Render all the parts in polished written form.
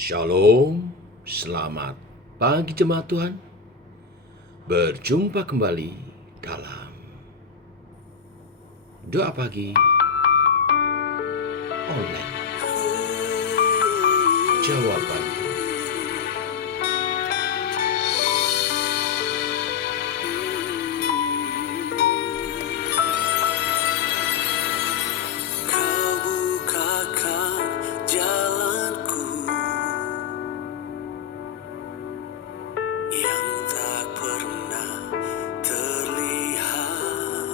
Shalom, selamat pagi jemaat Tuhan. Berjumpa kembali dalam doa pagi online. Jawaban Kau bukakan jalanku yang tak pernah terlihat.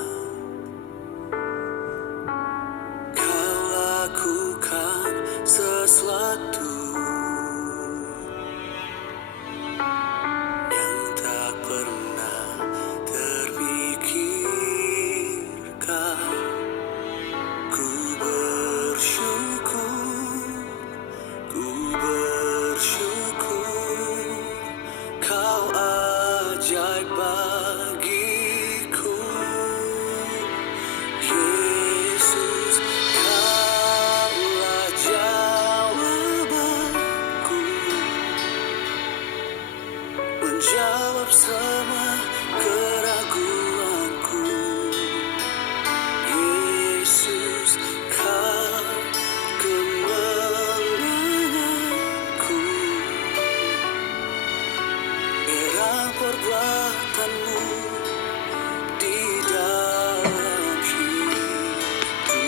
Kau lakukan sesuatu yang tak pernah terpikirkan. Ku bersyukur, ku bersyukur, kau ajaib bagiku. Yesus, kaulah jawabanku, menjawab semua keraguanku. Yesus, kau kemenanganku, terang perbuatanmu di dalam hidupku.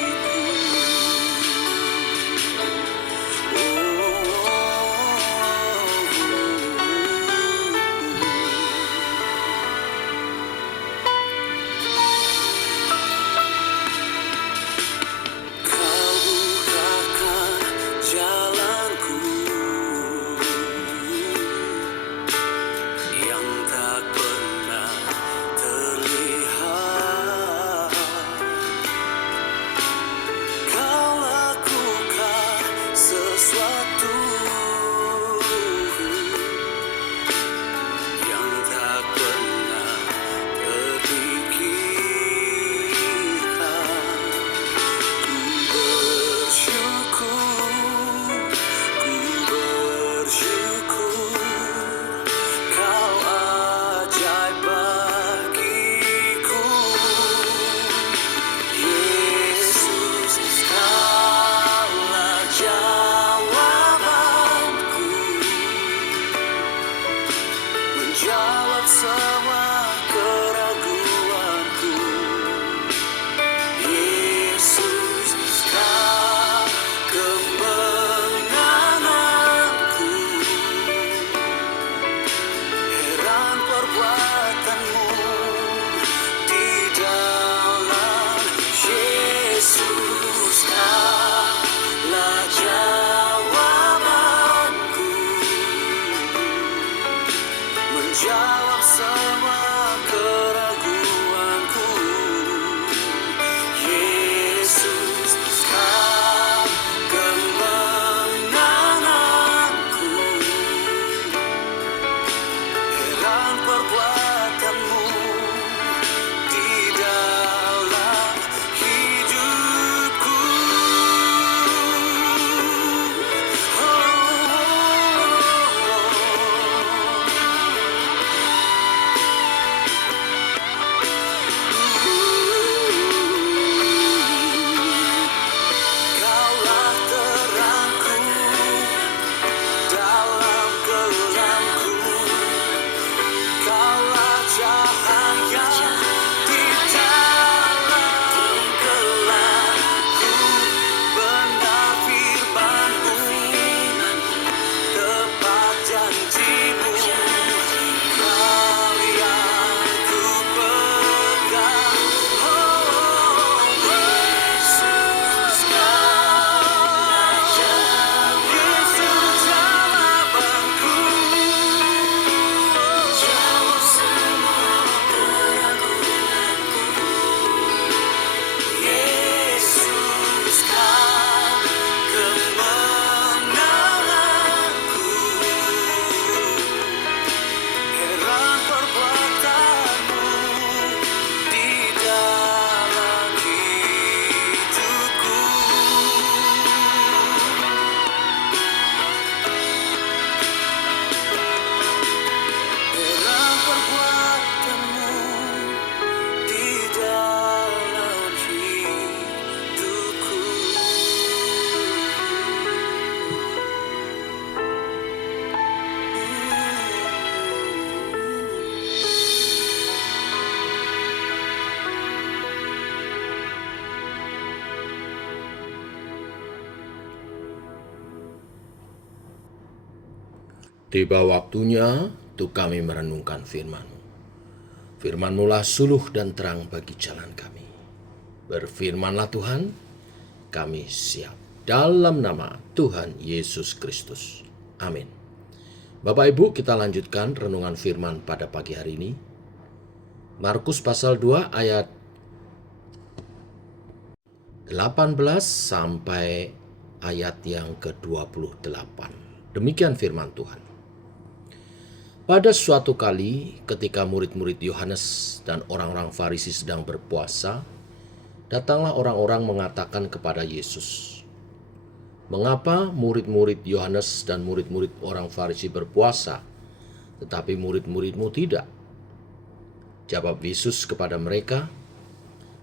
Tiba waktunya untuk kami merenungkan firman-Mu. Firman-Mu lah suluh dan terang bagi jalan kami. Berfirmanlah Tuhan, kami siap. Dalam nama Tuhan Yesus Kristus. Amin. Bapak Ibu, kita lanjutkan renungan firman pada pagi hari ini. Markus pasal 2 ayat 18 sampai ayat yang ke-28. Demikian firman Tuhan. Pada suatu kali ketika murid-murid Yohanes dan orang-orang Farisi sedang berpuasa, datanglah orang-orang mengatakan kepada Yesus, "Mengapa murid-murid Yohanes dan murid-murid orang Farisi berpuasa, tetapi murid-murid-mu tidak?" Jawab Yesus kepada mereka,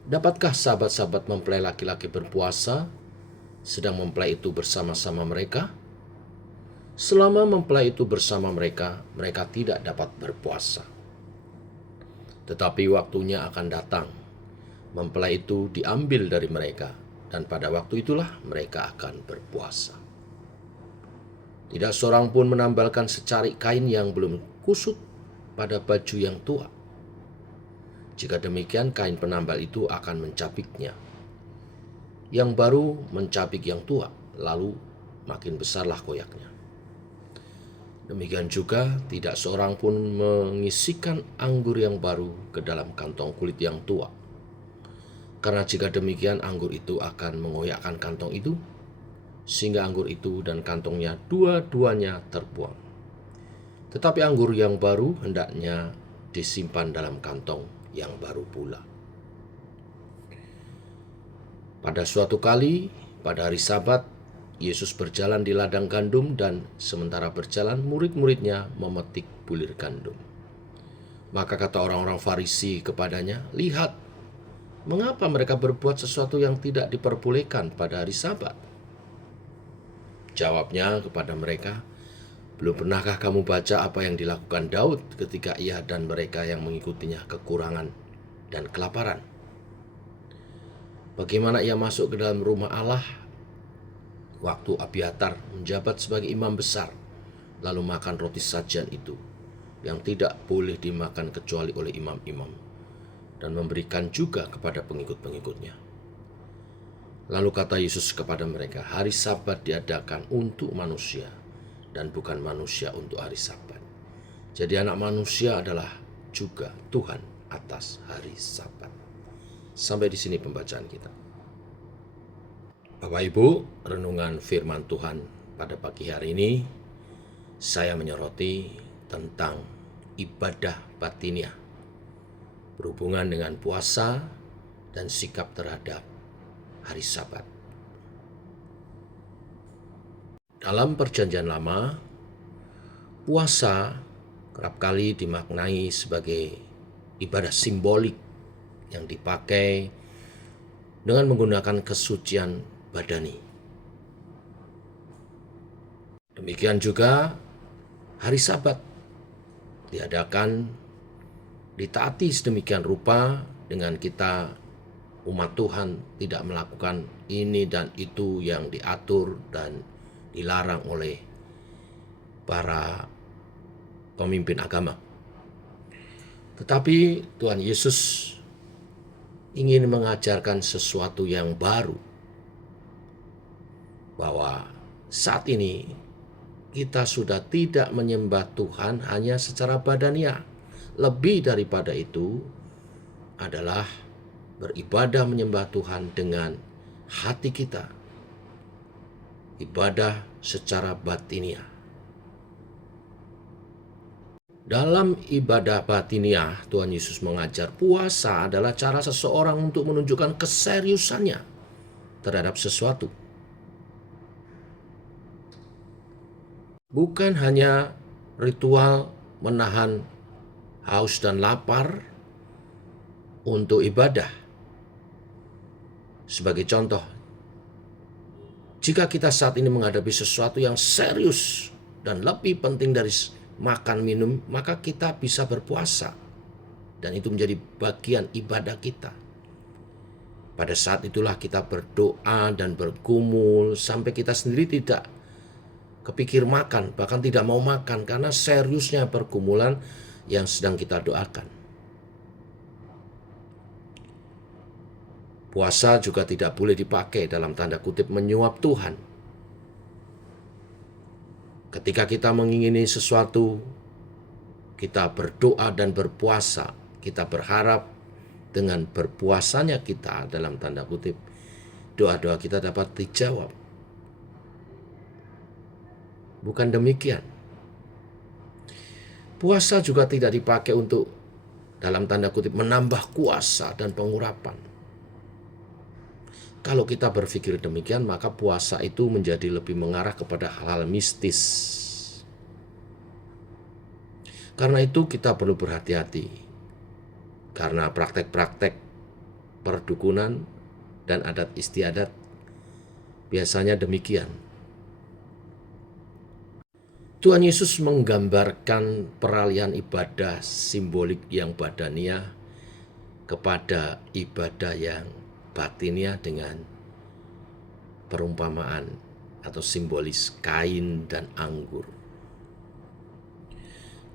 "Dapatkah sahabat-sahabat mempelai laki-laki berpuasa, sedang mempelai itu bersama-sama mereka? Selama mempelai itu bersama mereka, mereka tidak dapat berpuasa. Tetapi waktunya akan datang, mempelai itu diambil dari mereka, dan pada waktu itulah mereka akan berpuasa. Tidak seorang pun menambalkan secarik kain yang belum kusut pada baju yang tua. Jika demikian, kain penambal itu akan mencapiknya. Yang baru mencapik yang tua, lalu makin besarlah koyaknya. Demikian juga tidak seorang pun mengisikan anggur yang baru ke dalam kantong kulit yang tua. Karena jika demikian, anggur itu akan mengoyakkan kantong itu, sehingga anggur itu dan kantongnya dua-duanya terbuang. Tetapi anggur yang baru hendaknya disimpan dalam kantong yang baru pula." Pada suatu kali, pada hari Sabat, Yesus berjalan di ladang gandum dan sementara berjalan murid-muridnya memetik bulir gandum. Maka kata orang-orang Farisi kepadanya, "Lihat, mengapa mereka berbuat sesuatu yang tidak diperbolehkan pada hari Sabat?" Jawabnya kepada mereka, "Belum pernahkah kamu baca apa yang dilakukan Daud ketika ia dan mereka yang mengikutinya kekurangan dan kelaparan? Bagaimana ia masuk ke dalam rumah Allah waktu Abiatar menjabat sebagai imam besar, lalu makan roti sajian itu, yang tidak boleh dimakan kecuali oleh imam-imam, dan memberikan juga kepada pengikut-pengikutnya." Lalu kata Yesus kepada mereka, "Hari Sabat diadakan untuk manusia, dan bukan manusia untuk hari Sabat. Jadi anak manusia adalah juga Tuhan atas hari Sabat." Sampai di sini pembacaan kita. Bapak Ibu, renungan firman Tuhan pada pagi hari ini, saya menyoroti tentang ibadah batiniah berhubungan dengan puasa dan sikap terhadap hari Sabat. Dalam Perjanjian Lama, puasa kerap kali dimaknai sebagai ibadah simbolik yang dipakai dengan menggunakan kesucian badani. Demikian juga hari Sabat diadakan, ditaati sedemikian rupa dengan kita umat Tuhan tidak melakukan ini dan itu yang diatur dan dilarang oleh para pemimpin agama. Tetapi Tuhan Yesus ingin mengajarkan sesuatu yang baru, bahwa saat ini kita sudah tidak menyembah Tuhan hanya secara badaniah. Lebih daripada itu adalah beribadah menyembah Tuhan dengan hati kita. Ibadah secara batiniah. Dalam ibadah batiniah, Tuhan Yesus mengajar puasa adalah cara seseorang untuk menunjukkan keseriusannya terhadap sesuatu. Bukan hanya ritual menahan haus dan lapar untuk ibadah. Sebagai contoh, jika kita saat ini menghadapi sesuatu yang serius dan lebih penting dari makan minum, maka kita bisa berpuasa, dan itu menjadi bagian ibadah kita. Pada saat itulah kita berdoa dan bergumul sampai kita sendiri tidak kepikir makan, bahkan tidak mau makan karena seriusnya pergumulan yang sedang kita doakan. Puasa juga tidak boleh dipakai dalam tanda kutip menyuap Tuhan. Ketika kita mengingini sesuatu, kita berdoa dan berpuasa, kita berharap dengan berpuasanya kita dalam tanda kutip, doa-doa kita dapat dijawab. Bukan demikian. Puasa juga tidak dipakai untuk dalam tanda kutip menambah kuasa dan pengurapan. Kalau kita berpikir demikian, maka puasa itu menjadi lebih mengarah kepada hal-hal mistis. Karena itu kita perlu berhati-hati. Karena praktek-praktek perdukunan dan adat istiadat biasanya demikian. Tuhan Yesus menggambarkan peralihan ibadah simbolik yang badania kepada ibadah yang batiniah dengan perumpamaan atau simbolis kain dan anggur.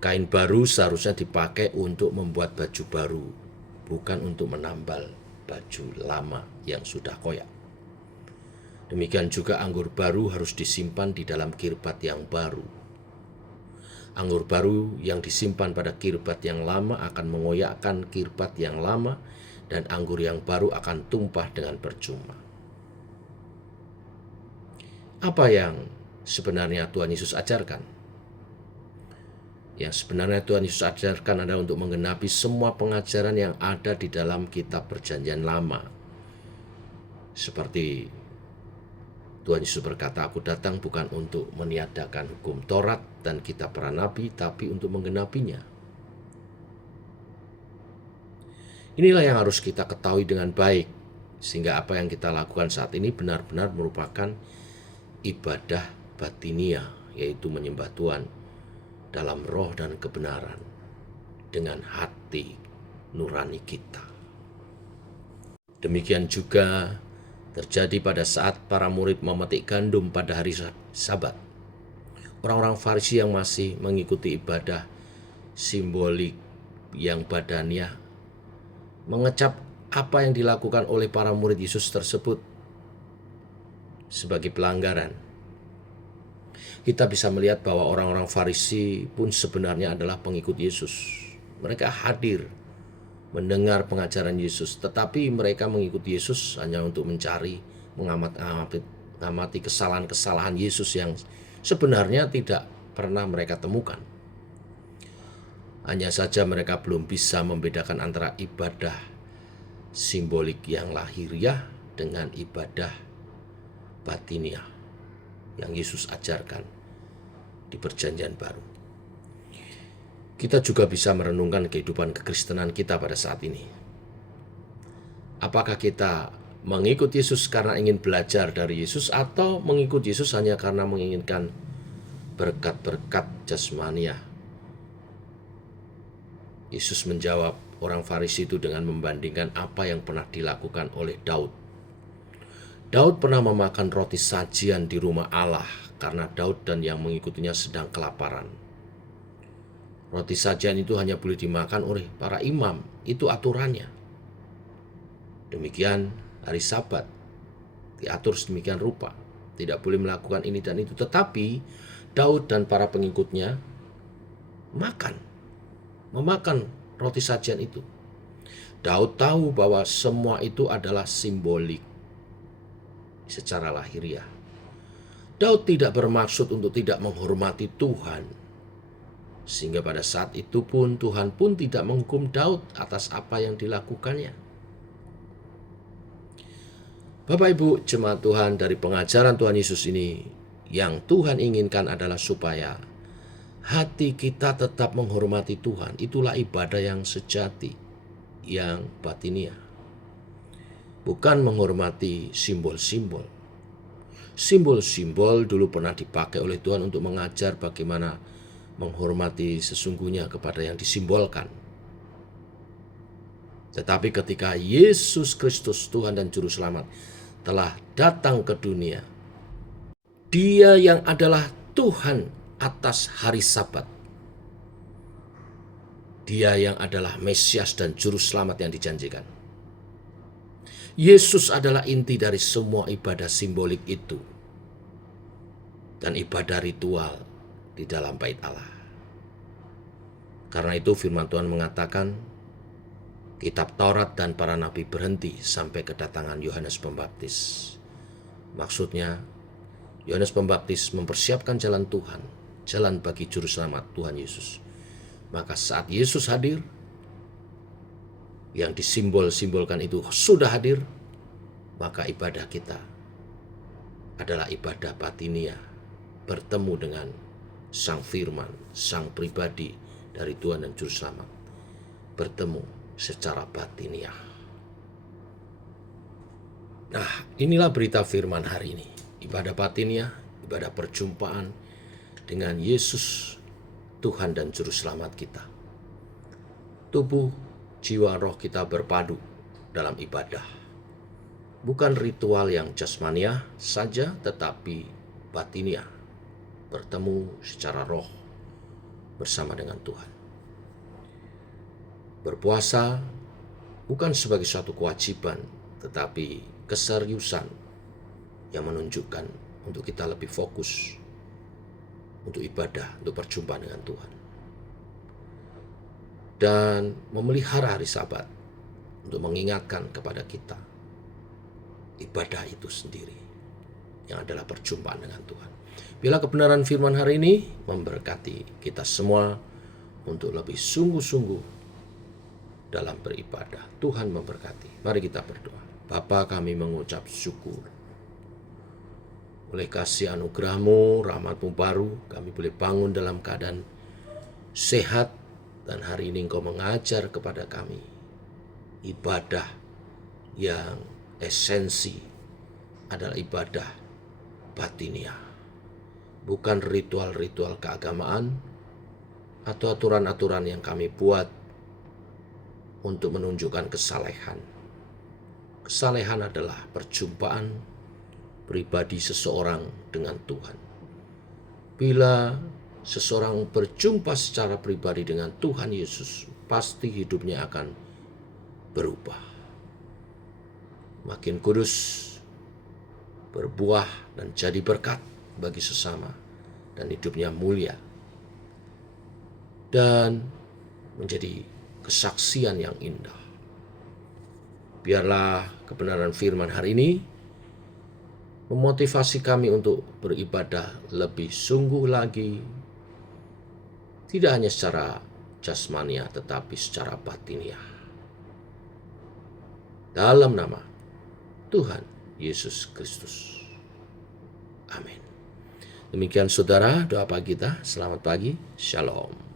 Kain baru seharusnya dipakai untuk membuat baju baru, bukan untuk menambal baju lama yang sudah koyak. Demikian juga anggur baru harus disimpan di dalam kirbat yang baru. Anggur baru yang disimpan pada kirbat yang lama akan mengoyakkan kirbat yang lama, dan anggur yang baru akan tumpah dengan percuma. Apa yang sebenarnya Tuhan Yesus ajarkan? Yang sebenarnya Tuhan Yesus ajarkan adalah untuk menggenapi semua pengajaran yang ada di dalam kitab Perjanjian Lama. Seperti Tuhan Yesus berkata, "Aku datang bukan untuk meniadakan hukum Taurat dan kitab para nabi, tapi untuk menggenapinya." Inilah yang harus kita ketahui dengan baik, sehingga apa yang kita lakukan saat ini benar-benar merupakan ibadah batinia, yaitu menyembah Tuhan dalam roh dan kebenaran dengan hati nurani kita. Demikian juga terjadi pada saat para murid memetik gandum pada hari Sabat. Orang-orang Farisi yang masih mengikuti ibadah simbolik yang badaniah mengecap apa yang dilakukan oleh para murid Yesus tersebut sebagai pelanggaran. Kita bisa melihat bahwa orang-orang Farisi pun sebenarnya adalah pengikut Yesus. Mereka hadir mendengar pengajaran Yesus, tetapi mereka mengikuti Yesus hanya untuk mencari, mengamati kesalahan-kesalahan Yesus yang sebenarnya tidak pernah mereka temukan. Hanya saja mereka belum bisa membedakan antara ibadah simbolik yang lahiriah dengan ibadah batiniah yang Yesus ajarkan di Perjanjian Baru. Kita juga bisa merenungkan kehidupan kekristenan kita pada saat ini. Apakah kita mengikut Yesus karena ingin belajar dari Yesus, atau mengikut Yesus hanya karena menginginkan berkat-berkat jasmaniah? Yesus menjawab orang Farisi itu dengan membandingkan apa yang pernah dilakukan oleh Daud. Daud pernah memakan roti sajian di rumah Allah karena Daud dan yang mengikutinya sedang kelaparan. Roti sajian itu hanya boleh dimakan oleh para imam, itu aturannya. Demikian hari Sabat diatur sedemikian rupa, tidak boleh melakukan ini dan itu. Tetapi Daud dan para pengikutnya memakan roti sajian itu. Daud tahu bahwa semua itu adalah simbolik secara lahiriah. Daud tidak bermaksud untuk tidak menghormati Tuhan, sehingga pada saat itu pun Tuhan pun tidak menghukum Daud atas apa yang dilakukannya. Bapak Ibu jemaat Tuhan, dari pengajaran Tuhan Yesus ini, yang Tuhan inginkan adalah supaya hati kita tetap menghormati Tuhan. Itulah ibadah yang sejati, yang batiniah. Bukan menghormati simbol-simbol. Simbol-simbol dulu pernah dipakai oleh Tuhan untuk mengajar bagaimana menghormati sesungguhnya kepada yang disimbolkan. Tetapi ketika Yesus Kristus, Tuhan dan Juru Selamat, telah datang ke dunia, Dia yang adalah Tuhan atas hari Sabat. Dia yang adalah Mesias dan Juru Selamat yang dijanjikan. Yesus adalah inti dari semua ibadah simbolik itu dan ibadah ritual di dalam bait Allah. Karena itu firman Tuhan mengatakan, kitab Taurat dan para nabi berhenti sampai kedatangan Yohanes Pembaptis. Maksudnya, Yohanes Pembaptis mempersiapkan jalan Tuhan, jalan bagi Juru Selamat Tuhan Yesus. Maka saat Yesus hadir, yang disimbol-simbolkan itu sudah hadir, maka ibadah kita adalah ibadah batinia, bertemu dengan Sang Firman, Sang Pribadi dari Tuhan dan Juru Selamat, bertemu secara batiniah. Nah, inilah berita firman hari ini. Ibadah batiniah, ibadah perjumpaan dengan Yesus, Tuhan dan Juru Selamat kita. Tubuh, jiwa, roh kita berpadu dalam ibadah. Bukan ritual yang jasmaniah saja, tetapi batiniah. Bertemu secara roh bersama dengan Tuhan. Berpuasa bukan sebagai suatu kewajiban, tetapi keseriusan yang menunjukkan untuk kita lebih fokus untuk ibadah, untuk perjumpaan dengan Tuhan. Dan memelihara hari Sabat untuk mengingatkan kepada kita ibadah itu sendiri yang adalah perjumpaan dengan Tuhan. Bila kebenaran firman hari ini memberkati kita semua untuk lebih sungguh-sungguh dalam beribadah. Tuhan memberkati. Mari kita berdoa. Bapa, kami mengucap syukur oleh kasih anugerah-Mu, rahmat-Mu baru, kami boleh bangun dalam keadaan sehat, dan hari ini Engkau mengajar kepada kami ibadah yang esensi adalah ibadah batiniah, bukan ritual-ritual keagamaan atau aturan-aturan yang kami buat untuk menunjukkan kesalehan. Kesalehan adalah perjumpaan pribadi seseorang dengan Tuhan. Bila seseorang berjumpa secara pribadi dengan Tuhan Yesus, pasti hidupnya akan berubah. Makin kudus, berbuah dan jadi berkat bagi sesama, dan hidupnya mulia dan menjadi kesaksian yang indah. Biarlah kebenaran firman hari ini memotivasi kami untuk beribadah lebih sungguh lagi, tidak hanya secara jasmania tetapi secara batiniah. Dalam nama Tuhan Yesus Kristus. Amin. Demikian saudara, doa pagi kita. Selamat pagi. Shalom.